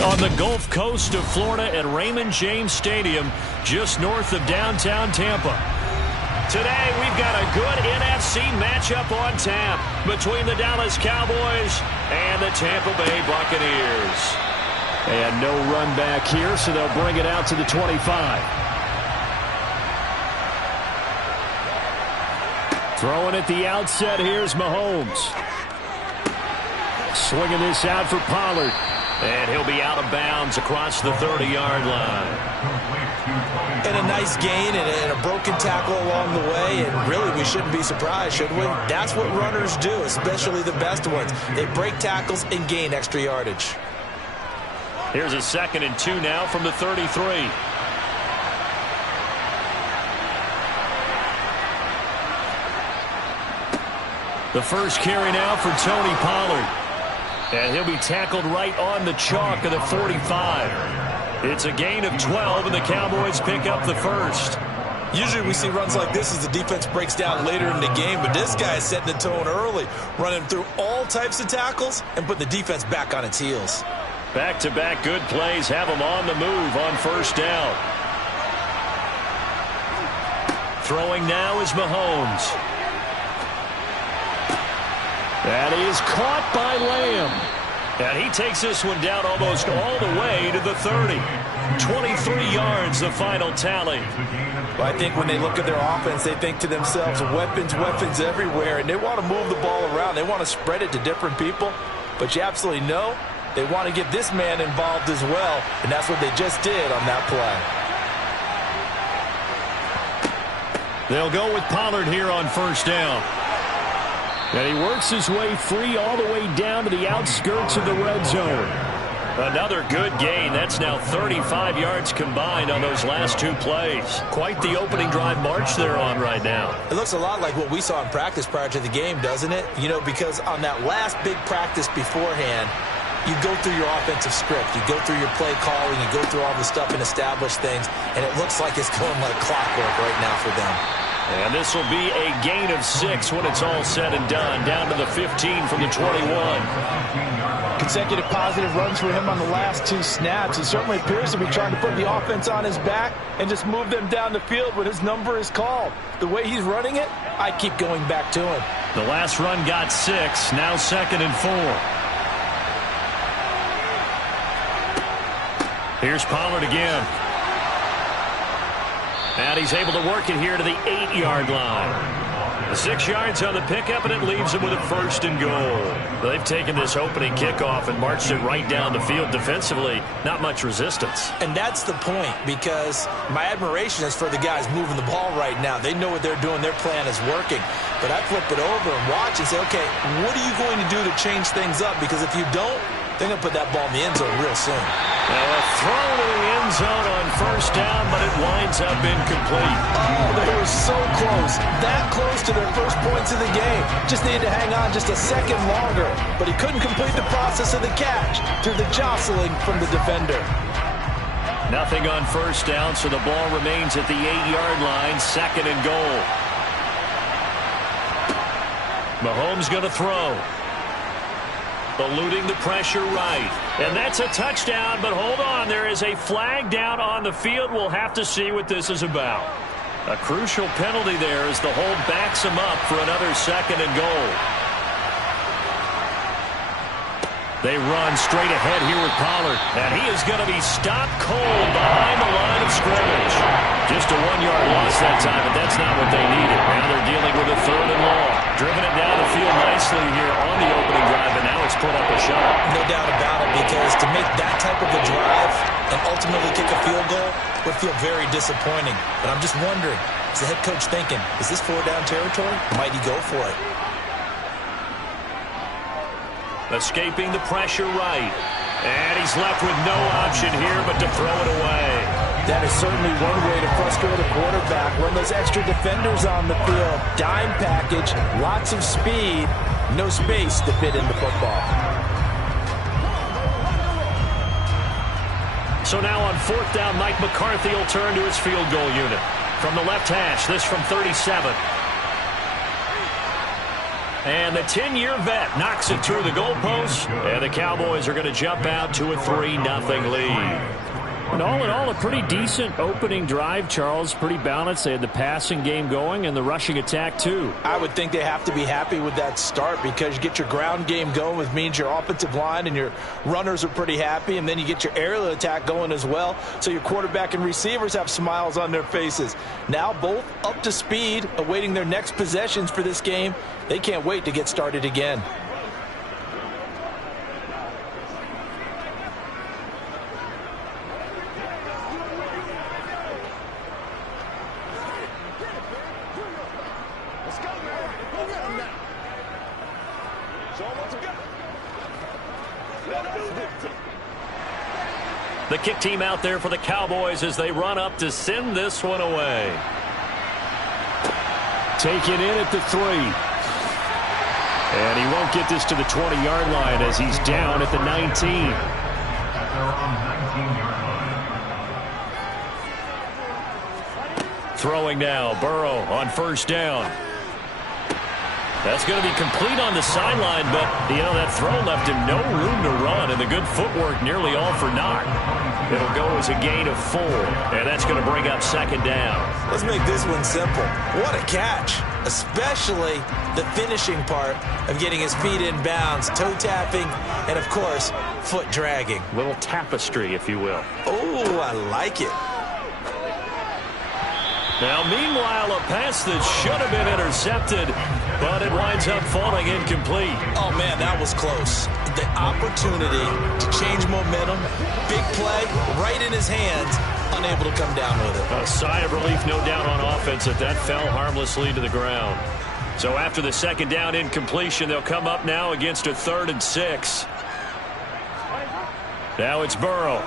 On the Gulf Coast of Florida at Raymond James Stadium, just north of downtown Tampa. Today, we've got a good NFC matchup on tap between the Dallas Cowboys and the Tampa Bay Buccaneers. And no run back here, so they'll bring it out to the 25. Throwing at the outset, here's Mahomes. Swinging this out for Pollard. And he'll be out of bounds across the 30-yard line. And a nice gain and a broken tackle along the way. And really, we shouldn't be surprised, should we? That's what runners do, especially the best ones. They break tackles and gain extra yardage. Here's a 2nd and 2 now from the 33. The first carry now for Tony Pollard. And he'll be tackled right on the chalk of the 45. It's a gain of 12, and the Cowboys pick up the first. Usually we see runs like this as the defense breaks down later in the game, but this guy is setting the tone early, running through all types of tackles and putting the defense back on its heels. Back-to-back good plays have them on the move on first down. Throwing now is Mahomes. That is caught by Lamb. And he takes this one down almost all the way to the 30. 23 yards, the final tally. Well, I think when they look at their offense, they think to themselves, weapons, weapons everywhere, and they want to move the ball around. They want to spread it to different people. But you absolutely know they want to get this man involved as well, and that's what they just did on that play. They'll go with Pollard here on first down. And he works his way free all the way down to the outskirts of the red zone. Another good gain. That's now 35 yards combined on those last two plays. Quite the opening drive march they're on right now. It looks a lot like what we saw in practice prior to the game, doesn't it? You know, because on that last big practice beforehand, you go through your offensive script. You go through your play calling. You go through all the stuff and establish things. And it looks like it's going like clockwork right now for them. And this will be a gain of 6 when it's all said and done. Down to the 15 from the 21. Consecutive positive runs for him on the last 2 snaps. He certainly appears to be trying to put the offense on his back and just move them down the field when his number is called. The way he's running it, I keep going back to him. The last run got 6. Now 2nd and 4. Here's Pollard again. And he's able to work it here to the 8-yard line. 6 yards on the pickup, and it leaves him with a 1st and goal. They've taken this opening kickoff and marched it right down the field defensively. Not much resistance. And that's the point, because my admiration is for the guys moving the ball right now. They know what they're doing. Their plan is working. But I flip it over and watch and say, okay, what are you going to do to change things up? Because if you don't, they're going to put that ball in the end zone real soon. Now a throw to the end zone on first down, but it winds up incomplete. Oh, they were so close. That close to their first points of the game. Just needed to hang on just a second longer. But he couldn't complete the process of the catch through the jostling from the defender. Nothing on first down, so the ball remains at the 8-yard line, 2nd and goal. Mahomes going to throw. Eluding the pressure right. And that's a touchdown, but hold on. There is a flag down on the field. We'll have to see what this is about. A crucial penalty there as the hold backs him up for another 2nd and goal. They run straight ahead here with Pollard. And he is going to be stopped cold behind the line of scrimmage. Just a 1-yard loss that time, but that's not what they needed. Now they're dealing with a 3rd and long. Driven it down the field nicely here on the opening drive, and now it's put up a shot. No doubt about it, because to make that type of a drive and ultimately kick a field goal would feel very disappointing. But I'm just wondering, is the head coach thinking, is this 4-down territory? Might he go for it? Escaping the pressure right. And he's left with no option here but to throw it away. That is certainly one way to frustrate a quarterback. Run those extra defenders on the field. Dime package, lots of speed, no space to fit in the football. So now on 4th down, Mike McCarthy will turn to his field goal unit. From the left hash, this from 37. And the 10-year vet knocks it through the goalpost, and the Cowboys are going to jump out to a 3-0 lead. And all in all, a pretty decent opening drive, Charles. Pretty balanced. They had the passing game going and the rushing attack, too. I would think they have to be happy with that start because you get your ground game going, which means your offensive line and your runners are pretty happy, and then you get your aerial attack going as well, so your quarterback and receivers have smiles on their faces. Now both up to speed, awaiting their next possessions for this game. They can't wait to get started again. The kick team out there for the Cowboys as they run up to send this one away. Taken in at the 3. And he won't get this to the 20-yard line as he's down at the 19. Throwing now, Burrow on first down. That's going to be complete on the sideline, but, you know, that throw left him no room to run, and the good footwork nearly all for naught. It'll go as a gain of 4, and that's going to bring up second down. Let's make this one simple. What a catch, especially the finishing part of getting his feet in bounds, toe tapping, and, of course, foot dragging. Little tapestry, if you will. Oh, I like it. Now, meanwhile, a pass that should have been intercepted, but it winds up falling incomplete. Oh, man, that was close. The opportunity to change momentum, big play, right in his hands, unable to come down with it. A sigh of relief, no doubt, on offense that fell harmlessly to the ground. So after the second down incompletion, they'll come up now against a 3rd and 6. Now it's Burrow.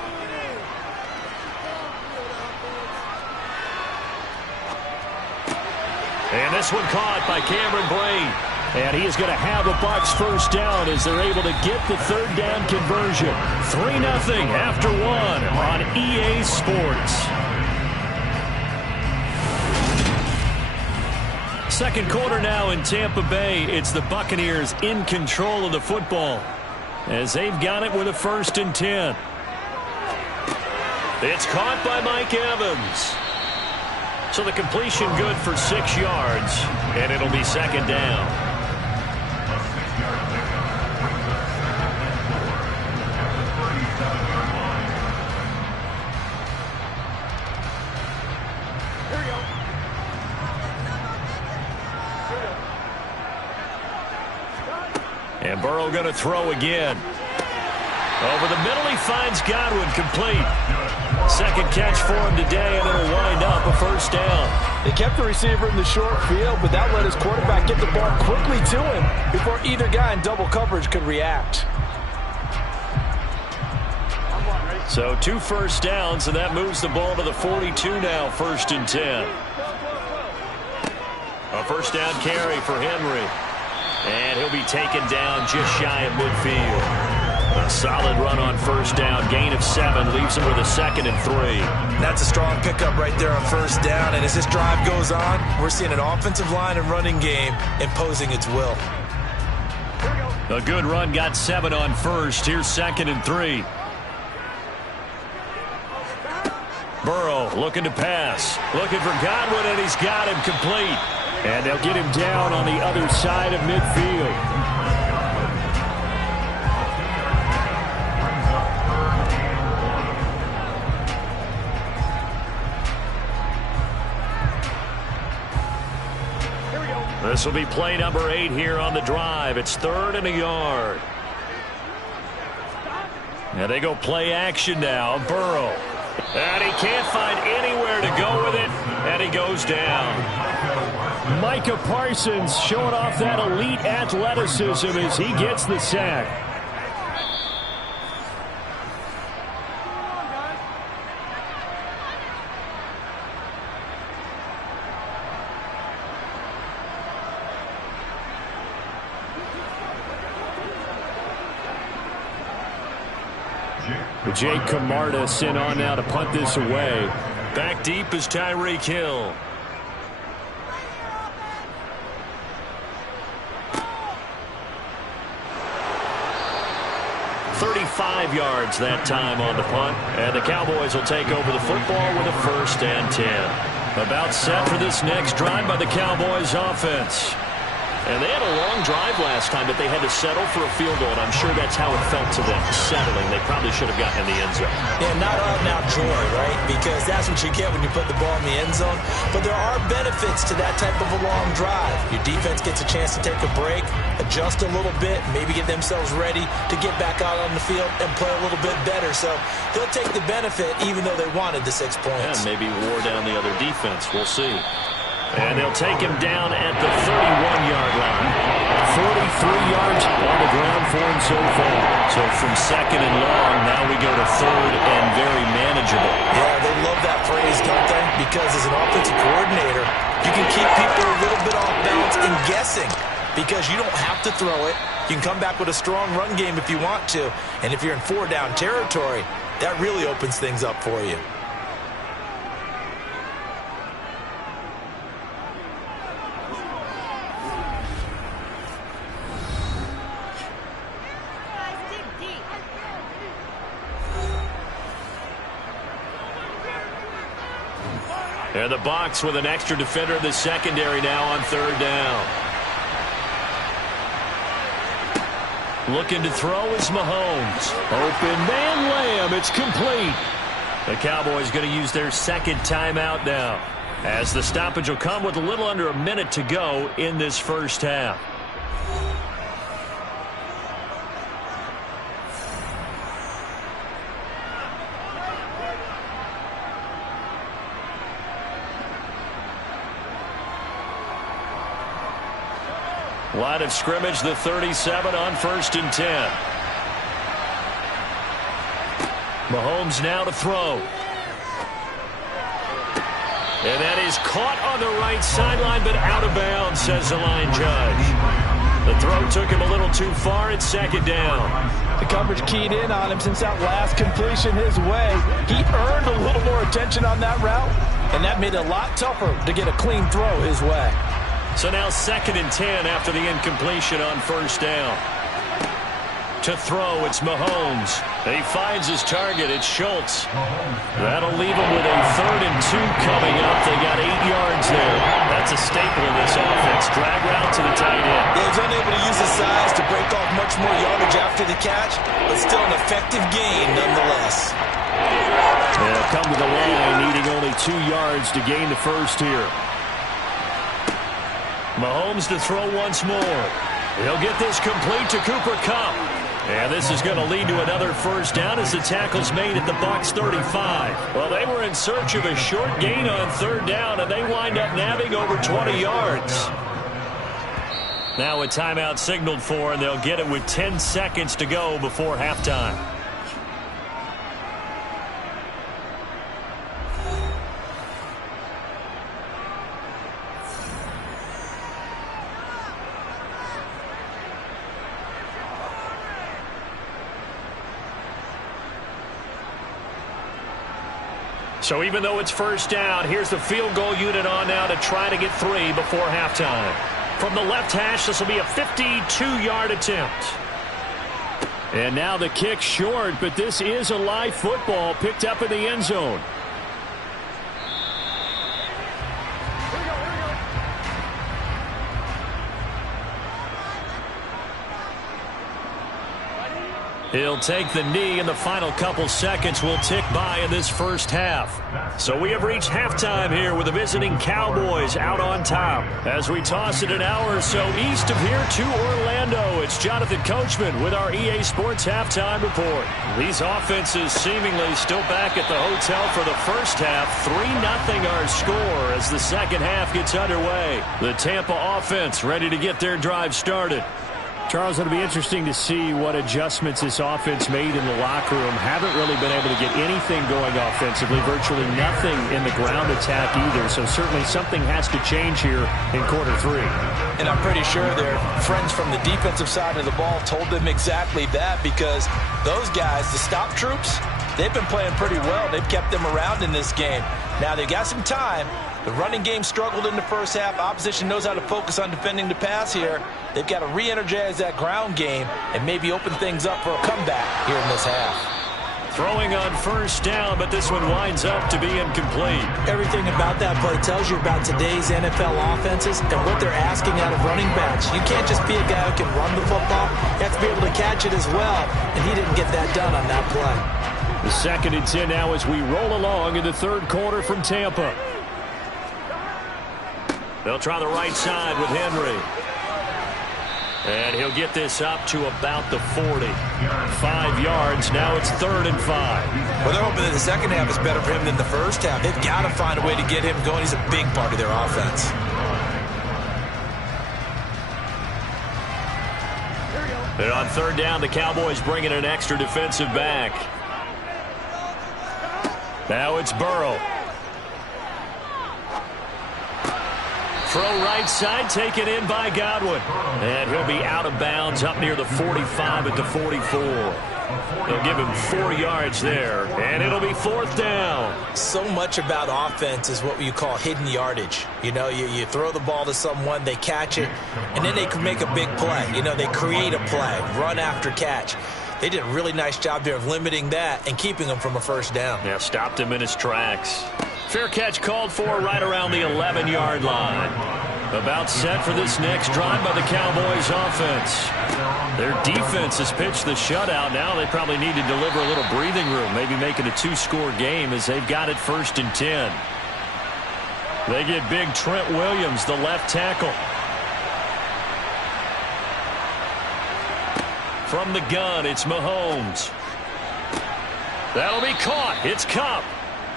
And this one caught by Cameron Brate. And he is going to have the Bucs first down as they're able to get the 3rd down conversion. 3-0 after 1 on EA Sports. Second quarter now in Tampa Bay. It's the Buccaneers in control of the football as they've got it with a 1st and 10. It's caught by Mike Evans. So the completion good for 6 yards, and it'll be second down. Here we go. And Burrow going to throw again. Over the middle, he finds Godwin, complete. Second catch for him today, and it'll wind up a 1st down. They kept the receiver in the short field, but that let his quarterback get the ball quickly to him before either guy in double coverage could react. So 2 first downs, and that moves the ball to the 42 now, 1st and 10. A 1st down carry for Henry. And he'll be taken down just shy of midfield. A solid run on 1st down. Gain of 7 leaves him with a 2nd and 3. That's a strong pickup right there on 1st down. And as this drive goes on, we're seeing an offensive line and running game imposing its will. A good run, got 7 on 1st. Here's 2nd and 3. Burrow looking to pass. Looking for Godwin, and he's got him, complete. And they'll get him down on the other side of midfield. This will be play number 8 here on the drive. It's 3rd and a yard. And they go play action now. Burrow. And he can't find anywhere to go with it. And he goes down. Micah Parsons showing off that elite athleticism as he gets the sack. Jake Camarda sent on now to punt this away. Back deep is Tyreek Hill. 35 yards that time on the punt. And the Cowboys will take over the football with a 1st and 10. About set for this next drive by the Cowboys offense. And they had a long drive last time, but they had to settle for a field goal, and I'm sure that's how it felt to them, settling. They probably should have gotten in the end zone. Yeah, not out-and-out joy, right? Because that's what you get when you put the ball in the end zone. But there are benefits to that type of a long drive. Your defense gets a chance to take a break, adjust a little bit, maybe get themselves ready to get back out on the field and play a little bit better. So they'll take the benefit even though they wanted the 6 points. And maybe wore down the other defense. We'll see. And they'll take him down at the 31-yard line. 43 yards on the ground for him so far. So from 2nd and long, now we go to 3rd and very manageable. Yeah, they love that phrase, don't they? Because as an offensive coordinator, you can keep people a little bit off balance and guessing. Because you don't have to throw it. You can come back with a strong run game if you want to. And if you're in 4-down territory, that really opens things up for you. And the box with an extra defender in the secondary now on 3rd down. Looking to throw is Mahomes. Open man Lamb. It's complete. The Cowboys going to use their 2nd timeout now, as the stoppage will come with a little under a minute to go in this first half. Line of scrimmage, the 37 on 1st and 10. Mahomes now to throw. And that is caught on the right sideline, but out of bounds, says the line judge. The throw took him a little too far. It's 2nd down. The coverage keyed in on him since that last completion his way. He earned a little more attention on that route, and that made it a lot tougher to get a clean throw his way. So now 2nd and 10 after the incompletion on 1st down. To throw, it's Mahomes. He finds his target. It's Schultz. That'll leave him with a 3rd and 2 coming up. They got 8 yards there. That's a staple in this offense. Drag route to the tight end. Yeah, he's unable to use his size to break off much more yardage after the catch, but still an effective gain nonetheless. They'll come to the line, needing only 2 yards to gain the first here. Mahomes to throw once more. He'll get this complete to Cooper Kupp. And this is going to lead to another 1st down as the tackle's made at the Bucs 35. Well, they were in search of a short gain on 3rd down, and they wind up nabbing over 20 yards. Now a timeout signaled for, and they'll get it with 10 seconds to go before halftime. So even though it's 1st down, here's the field goal unit on now to try to get 3 before halftime. From the left hash, this will be a 52-yard attempt. And now the kick short, but this is a live football picked up in the end zone. He'll take the knee, and the final couple seconds will tick by in this first half. So we have reached halftime here with the visiting Cowboys out on top. As we toss it an hour or so east of here to Orlando, it's Jonathan Coachman with our EA Sports Halftime Report. These offenses seemingly still back at the hotel for the first half. 3-0 our score as the second half gets underway. The Tampa offense ready to get their drive started. Charles, it'll be interesting to see what adjustments this offense made in the locker room. Haven't really been able to get anything going offensively, virtually nothing in the ground attack either. So certainly something has to change here in quarter 3. And I'm pretty sure their friends from the defensive side of the ball told them exactly that, because those guys, the stop troops, they've been playing pretty well. They've kept them around in this game. Now, they got some time, The running game struggled in the first half. Opposition knows how to focus on defending the pass here. They've got to re-energize that ground game and maybe open things up for a comeback here in this half. Throwing on first down, but this one winds up to be incomplete. Everything about that play tells you about today's NFL offenses and what they're asking out of running backs. You can't just be a guy who can run the football. You have to be able to catch it as well, and he didn't get that done on that play. The 2nd and 10 now as we roll along in the third quarter from Tampa. They'll try the right side with Henry. And he'll get this up to about the 40. 5 yards. Now it's 3rd and 5. Well, they're hoping that the second half is better for him than the first half. They've got to find a way to get him going. He's a big part of their offense. And on 3rd down, the Cowboys bring in an extra defensive back. Now it's Burrow. Throw right side, taken in by Godwin. And he'll be out of bounds up near the 45 at the 44. They'll give him 4 yards there, and it'll be 4th down. So much about offense is what you call hidden yardage. You know, you throw the ball to someone, they catch it, and then they can make a big play. You know, they create a play, run after catch. They did a really nice job there of limiting that and keeping him from a first down. Yeah, stopped him in his tracks. Fair catch called for right around the 11-yard line. About set for this next drive by the Cowboys offense. Their defense has pitched the shutout. Now they probably need to deliver a little breathing room, maybe make it a 2-score game as they've got it 1st and 10. They get big Trent Williams, the left tackle. From the gun, it's Mahomes. That'll be caught. It's Kupp.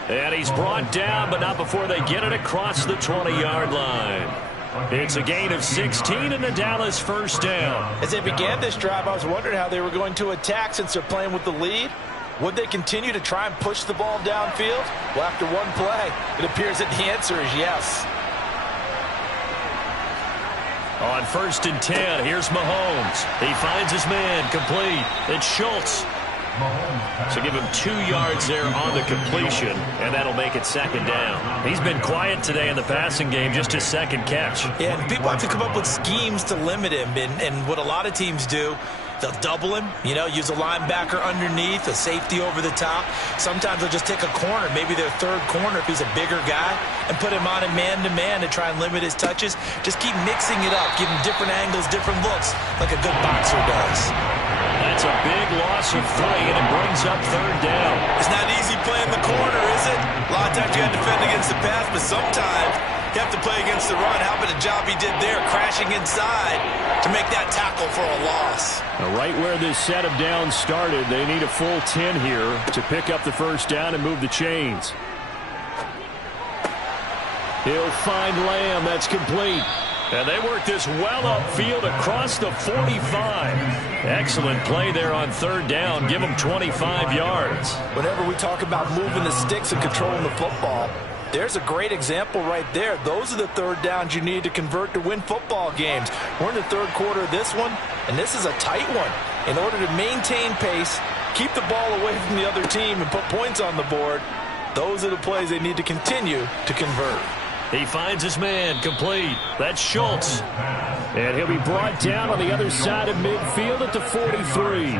And he's brought down, but not before they get it across the 20-yard line. It's a gain of 16 and the Dallas first down. As they began this drive, I was wondering how they were going to attack since they're playing with the lead. Would they continue to try and push the ball downfield? Well, after one play, it appears that the answer is yes. On 1st and 10, here's Mahomes. He finds his man, complete. It's Schultz. So give him 2 yards there on the completion, and that'll make it 2nd down. He's been quiet today in the passing game, just his 2nd catch. Yeah, and people have to come up with schemes to limit him, and what a lot of teams do, they'll double him, you know, use a linebacker underneath, a safety over the top. Sometimes they'll just take a corner, maybe their 3rd corner if he's a bigger guy, and put him on a man-to-man to try and limit his touches. Just keep mixing it up, give him different angles, different looks, like a good boxer does. That's a big loss of 3, and it brings up 3rd down. It's not easy playing the corner, is it? A lot of times you got to defend against the pass, but sometimes you have to play against the run. How about the job he did there, crashing inside to make that tackle for a loss? Now, right where this set of downs started, they need a full 10 here to pick up the first down and move the chains. He'll find Lamb. That's complete. And they work this well upfield across the 45. Excellent play there on 3rd down. Give them 25 yards. Whenever we talk about moving the sticks and controlling the football, there's a great example right there. Those are the 3rd downs you need to convert to win football games. We're in the 3rd quarter of this one, and this is a tight one. In order to maintain pace, keep the ball away from the other team, and put points on the board, those are the plays they need to continue to convert. He finds his man, complete. That's Schultz. And he'll be brought down on the other side of midfield at the 43.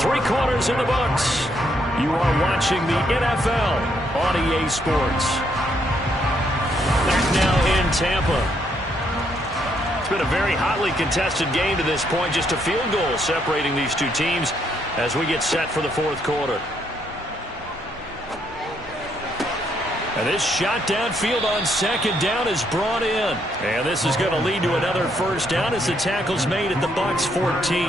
Three quarters in the books. You are watching the NFL on EA Sports. Back now in Tampa. It's been a very hotly contested game to this point. Just a field goal separating these two teams as we get set for the 4th quarter. And this shot downfield on 2nd down is brought in. And this is going to lead to another first down as the tackle's made at the Bucs 14.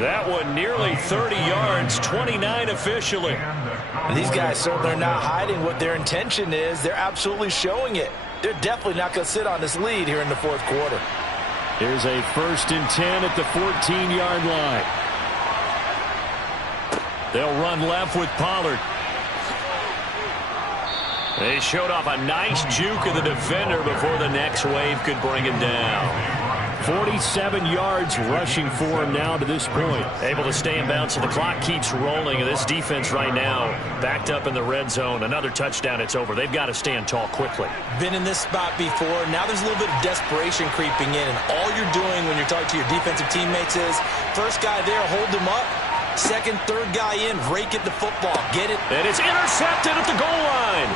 That one nearly 30 yards, 29 officially. And these guys certainly are not hiding what their intention is. They're absolutely showing it. They're definitely not going to sit on this lead here in the 4th quarter. Here's a 1st and 10 at the 14-yard line. They'll run left with Pollard. They showed off a nice juke of the defender before the next wave could bring him down. 47 yards rushing for him now to this point. Able to stay in bounds, so the clock keeps rolling. This defense right now backed up in the red zone. Another touchdown, it's over. They've got to stand tall quickly. Been in this spot before. Now there's a little bit of desperation creeping in, and all you're doing when you're talking to your defensive teammates is first guy there, hold him up. Second, third guy in, rake at the football. Get it. And it's intercepted at the goal line.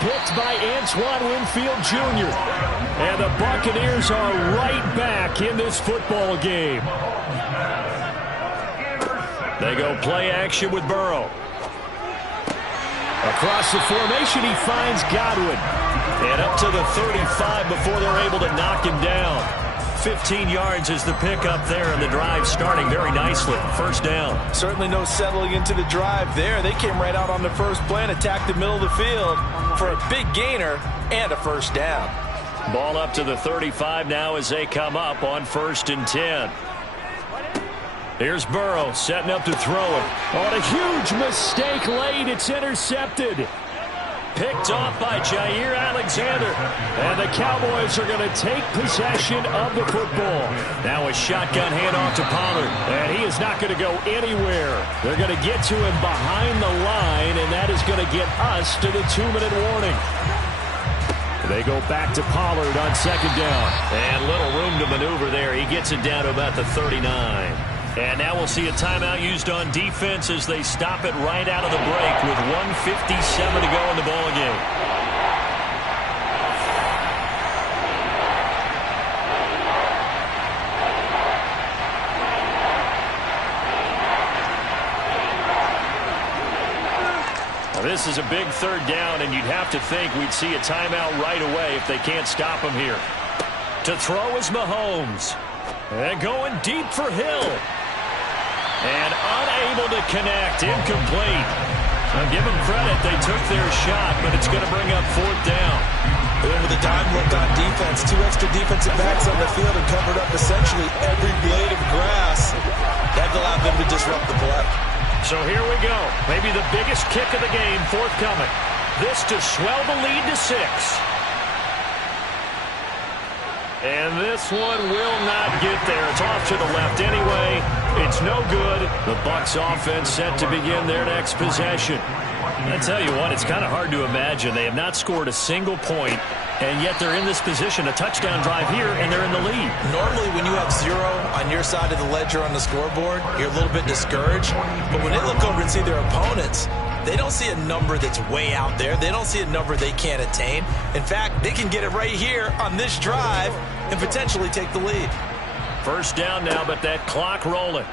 Picked by Antoine Winfield Jr. And the Buccaneers are right back in this football game. They go play action with Burrow. Across the formation, he finds Godwin. And up to the 35 before they're able to knock him down. 15 yards is the pickup there, and the drive starting very nicely. First down. Certainly no settling into the drive there. They came right out on the first play and attacked the middle of the field for a big gainer and a first down. Ball up to the 35 now as they come up on 1st and 10. Here's Burrow setting up to throw it. On a huge mistake late. It's intercepted. Picked off by Jair Alexander. And the Cowboys are going to take possession of the football. Now a shotgun handoff to Pollard. And he is not going to go anywhere. They're going to get to him behind the line, and that is going to get us to the 2-minute warning. They go back to Pollard on 2nd down. And little room to maneuver there. He gets it down to about the 39. And now we'll see a timeout used on defense as they stop it right out of the break with 1:57 to go in the ball game. Well, this is a big 3rd down, and you'd have to think we'd see a timeout right away if they can't stop him here. To throw is Mahomes. And going deep for Hill. And unable to connect. Incomplete. I'll give them credit. They took their shot, but it's going to bring up 4th down. And with a dime look on defense, 2 extra defensive backs on the field and covered up essentially every blade of grass. That allowed them to disrupt the play. So here we go. Maybe the biggest kick of the game forthcoming. This to swell the lead to 6. And this one will not get there. It's off to the left anyway. It's no good. The Bucs offense set to begin their next possession. I tell you what, it's kind of hard to imagine. They have not scored a single point, and yet they're in this position, a touchdown drive here, and they're in the lead. Normally, when you have 0 on your side of the ledger on the scoreboard, you're a little bit discouraged. But when they look over and see their opponents, they don't see a number that's way out there. They don't see a number they can't attain. In fact, they can get it right here on this drive and potentially take the lead. First down now, but that clock rolling.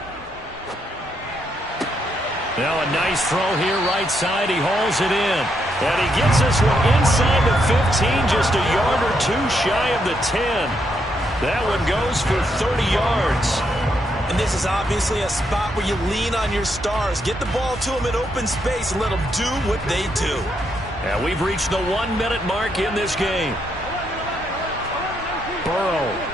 Now a nice throw here right side. He hauls it in. And he gets this one inside the 15, just a yard or 2 shy of the 10. That one goes for 30 yards. And this is obviously a spot where you lean on your stars. Get the ball to them in open space and let them do what they do. And we've reached the 1-minute mark in this game. Burrow.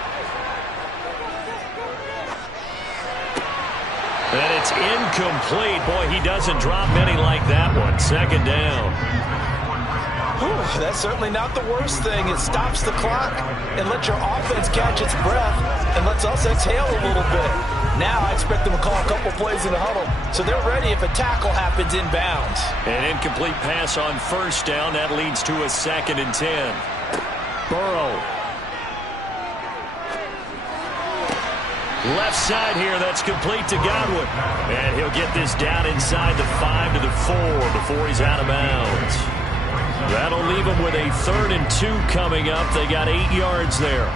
And it's incomplete. Boy, he doesn't drop many like that one. 2nd down. Whew, that's certainly not the worst thing. It stops the clock and lets your offense catch its breath and lets us exhale a little bit. Now I expect them to call a couple plays in the huddle, so they're ready if a tackle happens inbounds. An incomplete pass on 1st down. That leads to a 2nd and 10. Burrow. Left side here, that's complete to Godwin. And he'll get this down inside the 5 to the 4 before he's out of bounds. That'll leave him with a 3rd and 2 coming up. They got 8 yards there.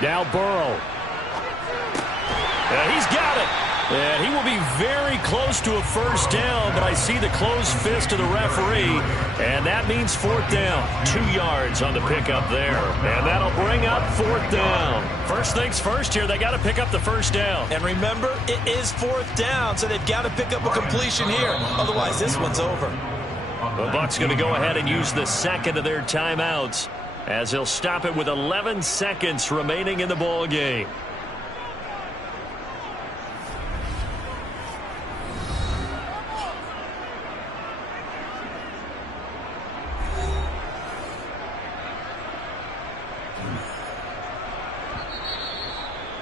Now Burrow. And he's got it. And he will be very close to a first down, but I see the closed fist of the referee, and that means 4th down. 2 yards on the pickup there, and that'll bring up 4th down. First things first here, they got to pick up the first down. And remember, it is 4th down, so they've got to pick up a completion here. Otherwise, this one's over. The Bucs going to go ahead and use the 2nd of their timeouts as they'll stop it with 11 seconds remaining in the ball game.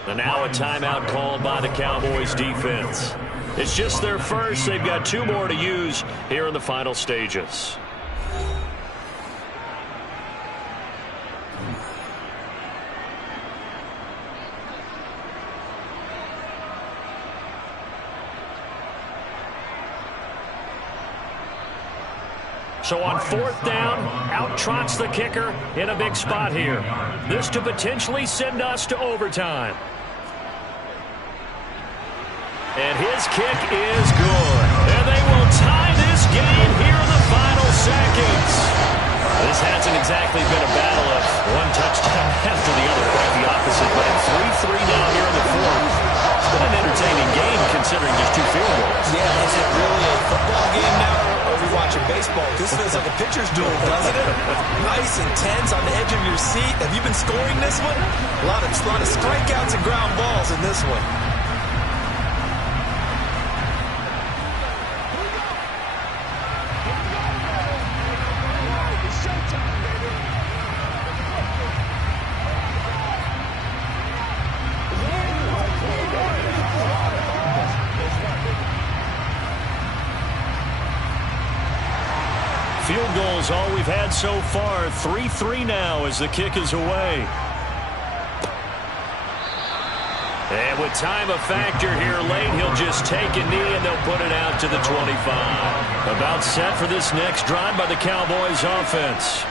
And now a timeout called by the Cowboys defense. It's just their first. They've got 2 more to use here in the final stages. So on 4th down, out trots the kicker in a big spot here. This to potentially send us to overtime. And his kick is good. And they will tie this game here in the final seconds. This hasn't exactly been a battle of one touchdown after the other, quite the opposite. But at 3-3 now here in the 4th. It's been an entertaining game considering just 2 field goals. Yeah, is it really a football game now? Or are we watching baseball? This feels like a pitcher's duel, doesn't it? Nice and tense on the edge of your seat. Have you been scoring this one? A lot of strikeouts and ground balls in this one. Field goals all we've had so far. 3-3 now as the kick is away. And with time a factor here late, he'll just take a knee and they'll put it out to the 25. About set for this next drive by the Cowboys offense.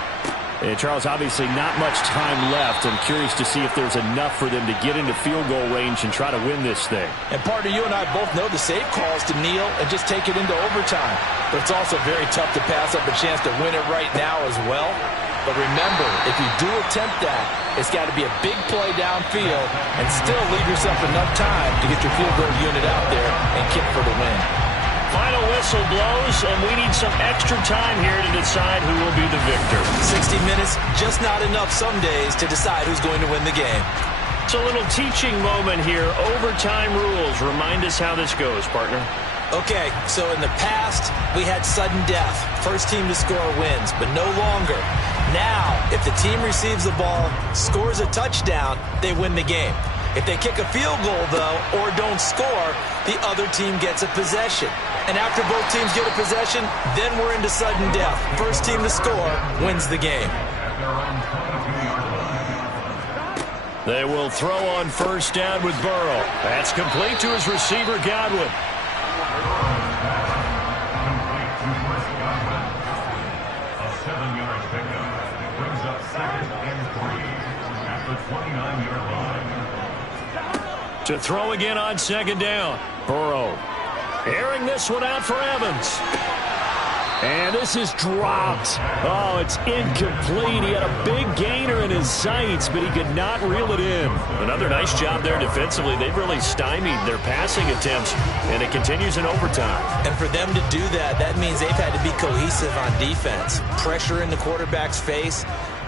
And Charles, obviously not much time left. I'm curious to see if there's enough for them to get into field goal range and try to win this thing. And partner, you and I both know the safe calls to kneel and just take it into overtime. But it's also very tough to pass up a chance to win it right now as well. But remember, if you do attempt that, it's got to be a big play downfield and still leave yourself enough time to get your field goal unit out there and kick for the win. Final whistle blows, and we need some extra time here to decide who will be the victor. 60 minutes, just not enough some days to decide who's going to win the game. It's a little teaching moment here. Overtime rules. Remind us how this goes, partner. Okay, so in the past, we had sudden death. First team to score wins, but no longer. Now, if the team receives the ball, scores a touchdown, they win the game. If they kick a field goal, though, or don't score, the other team gets a possession. And after both teams get a possession, then we're into sudden death. First team to score wins the game. They will throw on 1st down with Burrow. That's complete to his receiver, Godwin. A 7-yard pickup brings up 2nd and 3 at the 29-yard line. To throw again on 2nd down. Burrow airing this one out for Evans. And this is dropped. Oh, it's incomplete. He had a big gainer in his sights, but he could not reel it in. Another nice job there defensively. They've really stymied their passing attempts, and it continues in overtime. And for them to do that, that means they've had to be cohesive on defense. Pressure in the quarterback's face.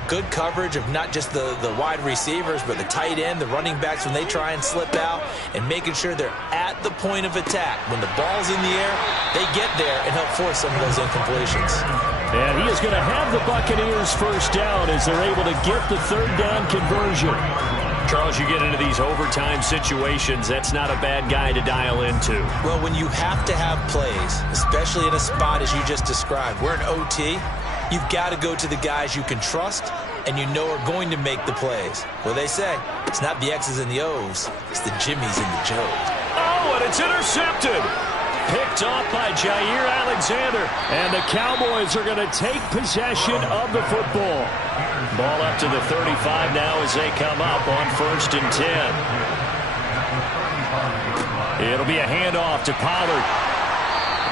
Good coverage of not just the wide receivers, but the tight end, the running backs when they try and slip out, and making sure they're at the point of attack. When the ball's in the air, they get there and help force some of those incompletions. And he is going to have the Buccaneers 1st down as they're able to get the 3rd down conversion. Charles, you get into these overtime situations, that's not a bad guy to dial into. Well, when you have to have plays, especially in a spot as you just described, we're in OT, you've got to go to the guys you can trust and you know are going to make the plays. Well, they say it's not the X's and the O's, it's the Jimmies and the Joes. Oh, and it's intercepted. Picked off by Jair Alexander. And the Cowboys are going to take possession of the football. Ball up to the 35 now as they come up on 1st and 10. It'll be a handoff to Pollard.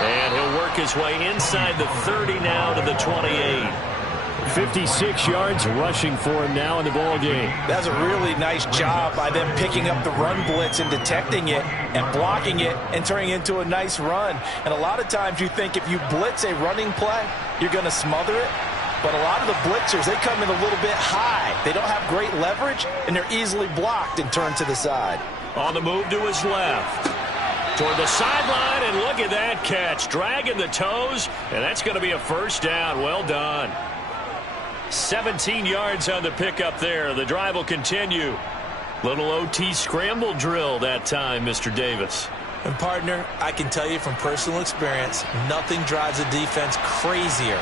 And he'll work his way inside the 30 now to the 28. 56 yards rushing for him now in the ball game. That's a really nice job by them picking up the run blitz and detecting it and blocking it and turning it into a nice run. And a lot of times you think if you blitz a running play, you're going to smother it. But a lot of the blitzers, they come in a little bit high. They don't have great leverage, and they're easily blocked and turned to the side. On the move to his left. Toward the sideline, and look at that catch. Dragging the toes, and that's going to be a 1st down. Well done. 17 yards on the pickup there. The drive will continue. Little OT scramble drill that time, Mr. Davis. And, partner, I can tell you from personal experience, nothing drives a defense crazier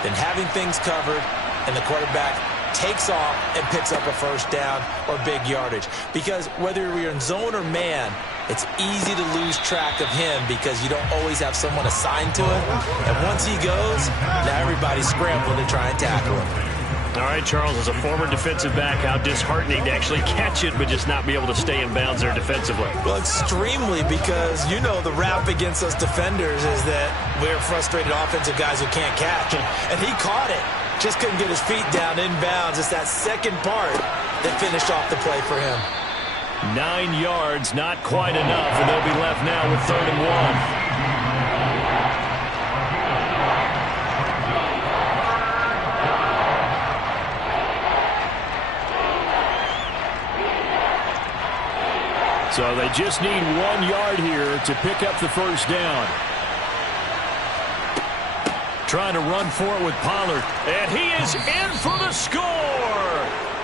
than having things covered and the quarterback takes off and picks up a first down or big yardage. Because whether you're in zone or man, it's easy to lose track of him because you don't always have someone assigned to him. And once he goes, now everybody's scrambling to try and tackle him. All right, Charles, as a former defensive back, how disheartening to actually catch it but just not be able to stay in bounds there defensively. Well, extremely, because you know the rap against us defenders is that we're frustrated offensive guys who can't catch. And he caught it. Just couldn't get his feet down in bounds. It's that second part that finished off the play for him. 9 yards, not quite enough, and they'll be left now with 3rd and 1. So they just need 1 yard here to pick up the first down. Trying to run for it with Pollard. And he is in for the score.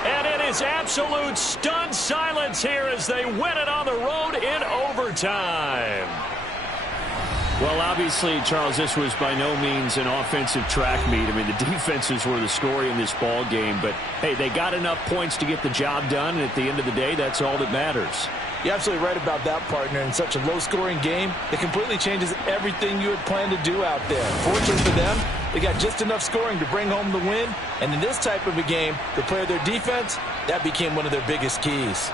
And it is absolute stunned silence here as they win it on the road in overtime. Well, obviously, Charles, this was by no means an offensive track meet. I mean, the defenses were the story in this ball game. But, hey, they got enough points to get the job done. And at the end of the day, that's all that matters. You're absolutely right about that, partner. In such a low-scoring game, it completely changes everything you had planned to do out there. Fortunately for them, they got just enough scoring to bring home the win. And in this type of a game, to play their defense, that became one of their biggest keys.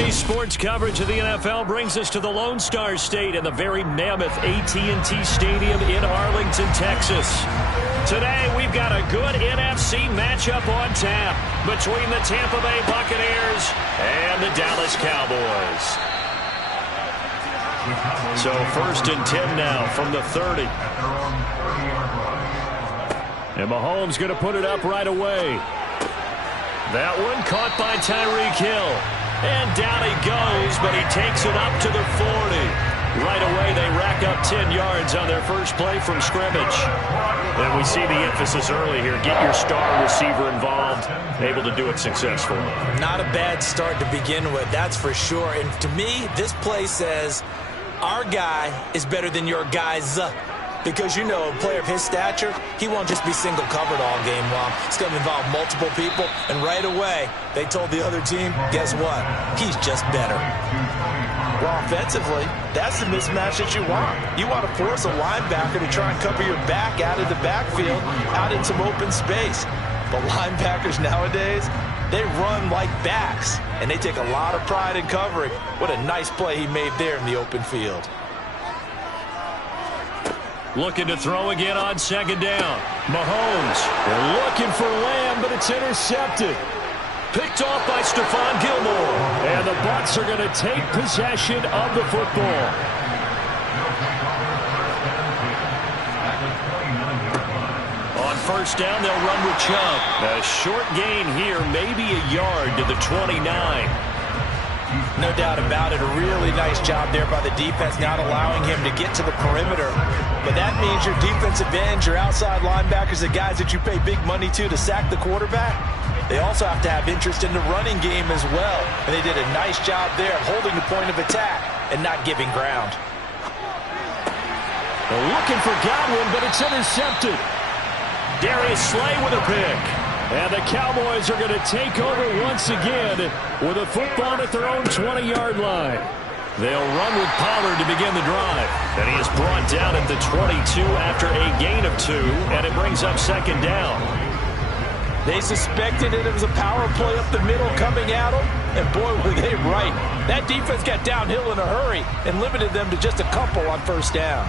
Today's sports coverage of the NFL brings us to the Lone Star State in the very mammoth AT&T Stadium in Arlington, Texas. Today, we've got a good NFC matchup on tap between the Tampa Bay Buccaneers and the Dallas Cowboys. So 1st and 10 now from the 30. And Mahomes going to put it up right away. That one caught by Tyreek Hill. And down he goes, but he takes it up to the 40. Right away, they rack up 10 yards on their first play from scrimmage. And we see the emphasis early here. Get your star receiver involved, able to do it successfully. Not a bad start to begin with, that's for sure. And to me, this play says our guy is better than your guys. Because, you know, a player of his stature, he won't just be single covered all game long. It's going to involve multiple people. And right away, they told the other team, guess what? He's just better. Well, offensively, that's the mismatch that you want. You want to force a linebacker to try and cover your back out of the backfield, out in some open space. But linebackers nowadays, they run like backs, and they take a lot of pride in covering. What a nice play he made there in the open field. Looking to throw again on 2nd down. Mahomes, they're looking for Lamb, but it's intercepted. Picked off by Stephon Gilmore. And the Bucs are going to take possession of the football. On 1st down, they'll run with Chubb. A short gain here, maybe a yard to the 29. No doubt about it. A really nice job there by the defense, not allowing him to get to the perimeter. But that means your defensive ends, your outside linebackers, the guys that you pay big money to sack the quarterback, they also have to have interest in the running game as well. And they did a nice job there of holding the point of attack and not giving ground. They're looking for Godwin, but it's intercepted. Darius Slay with a pick. And the Cowboys are going to take over once again with a football at their own 20-yard line. They'll run with Pollard to begin the drive. And he is brought down at the 22 after a gain of 2, and it brings up 2nd down. They suspected it was a power play up the middle coming at them, and boy, were they right. That defense got downhill in a hurry and limited them to just a couple on 1st down.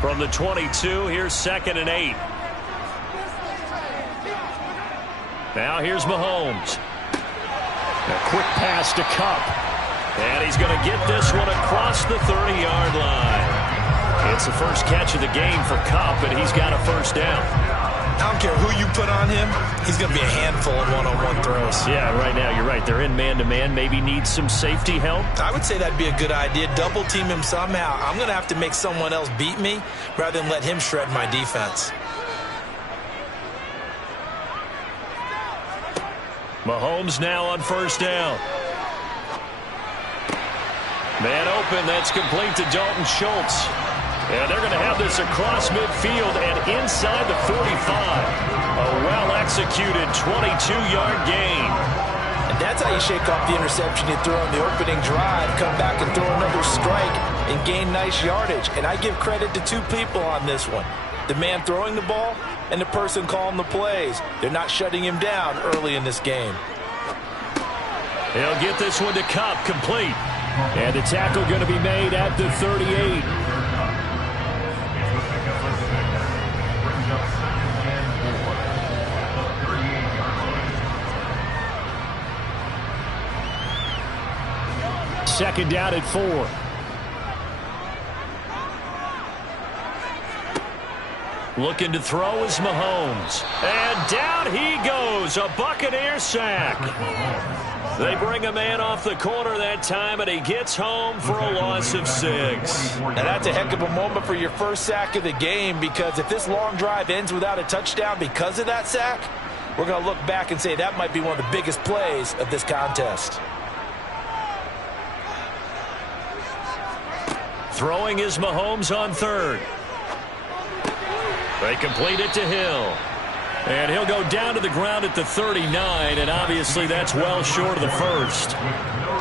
From the 22, here's 2nd and 8. Now here's Mahomes. A quick pass to Kupp. And he's going to get this one across the 30-yard line. It's the first catch of the game for Kupp, and he's got a 1st down. I don't care who you put on him, he's going to be a handful in one-on-one throws. Yeah, right now, you're right. They're in man-to-man. Maybe need some safety help. I would say that'd be a good idea. Double team him somehow. I'm going to have to make someone else beat me rather than let him shred my defense. Mahomes now on 1st down. Man open, that's complete to Dalton Schultz. And they're going to have this across midfield and inside the 45. A well-executed 22-yard gain. And that's how you shake off the interception you throw on the opening drive, come back and throw another strike and gain nice yardage. And I give credit to 2 people on this one. The man throwing the ball and the person calling the plays. They're not shutting him down early in this game. He'll get this one to Kupp, complete. And the tackle going to be made at the 38. Second down at 4. Looking to throw is Mahomes. And down he goes. A Buccaneer sack. They bring a man off the corner that time, and he gets home for a loss of 6. Now that's a heck of a moment for your first sack of the game, because if this long drive ends without a touchdown because of that sack, we're going to look back and say that might be one of the biggest plays of this contest. Throwing is Mahomes on 3rd. They complete it to Hill. And he'll go down to the ground at the 39, and obviously that's well short of the first.